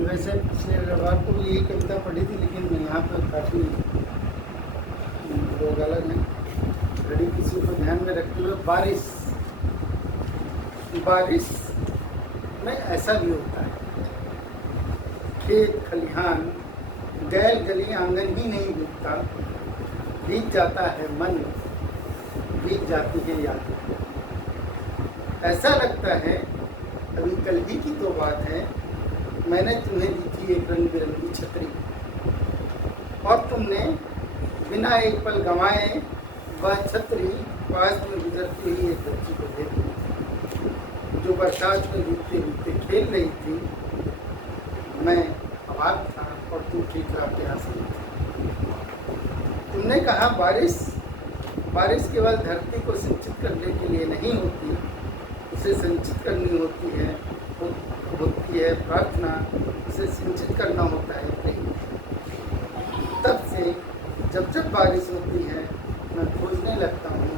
वैसे पिछले रविवार को भी यही कविता पढ़ी थी, लेकिन यहाँ पर काफ़ी लोग अलग हैं। घड़ी किसी को ध्यान में रखते हुए बारिश में ऐसा भी होता है, खेत खलिहान गैल गली आंगन ही नहीं भीगता, भीग जाता है मन, भीग जाती है यादें। ऐसा लगता है अभी कल ही की तो बात है, मैंने तुम्हें दी थी एक रंग बिरंगी छतरी और तुमने बिना एक पल गंवाए वह छतरी पास में गुजरती हुई एक बच्ची को दे दी, जो बरसात में भीगते भीगते खेल रही थी। मैं अवाक था और तुम ठीक राह हंस रही थी। तुमने कहा बारिश केवल धरती को सिंचित करने के लिए नहीं होती, उसे संचित करनी होती है प्रार्थना, उसे सिंचित करना होता है प्रेम। तब से जब बारिश होती है मैं खोजने लगता हूँ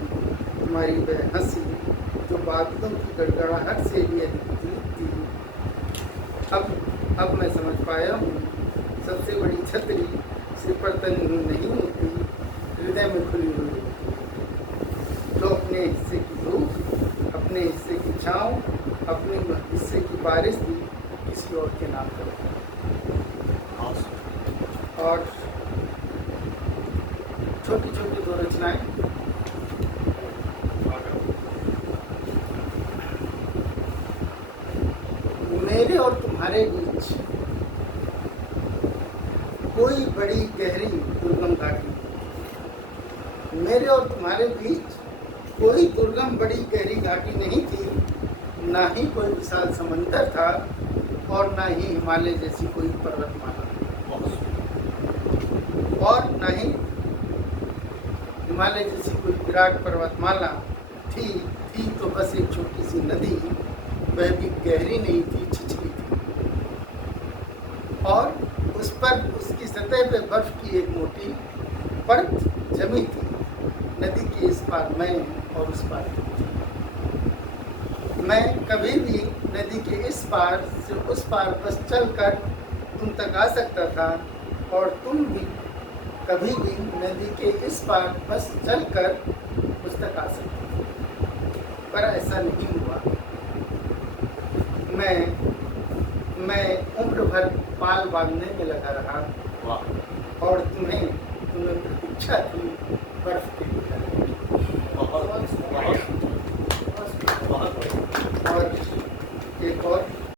तुम्हारी वह हंसी, जो बादलों की गड़गड़ाहट से भी अधिक थी। अब मैं समझ पाया हूँ, सबसे बड़ी छतरी सिर पर तनी हुई नहीं होती, हृदय में खुली हुई होती। तो अपने हिस्से की धूप, अपने हिस्से की छाँव, अपने हिस्से की बारिश भी किसी और के नाम करो। और छोटी छोटी दो रचनाएं। मेरे और तुम्हारे बीच कोई बड़ी गहरी दुर्गम घाटी, मेरे और तुम्हारे बीच कोई दुर्गम बड़ी गहरी घाटी नहीं थी, ना ही कोई विशाल समंदर था और ना ही हिमालय जैसी कोई पर्वतमाला, और ना ही हिमालय जैसी कोई विराट पर्वतमाला थी तो बस एक छोटी सी नदी, वह भी गहरी नहीं थी, छिछली थी, और उस पर उसकी सतह पे बर्फ की एक मोटी परत जमी थी। नदी के इस पार मैं और उस पार मैं कभी भी नदी के इस पार से उस पार बस चलकर तुम तक आ सकता था, और तुम भी कभी भी नदी के इस पार बस चलकर उस तक आ सकते थे, पर ऐसा नहीं हुआ। मैं उम्र भर पाल बांधने में लगा रहा, और तुम्हें प्रतीक्षा थी बर्फ के लिए।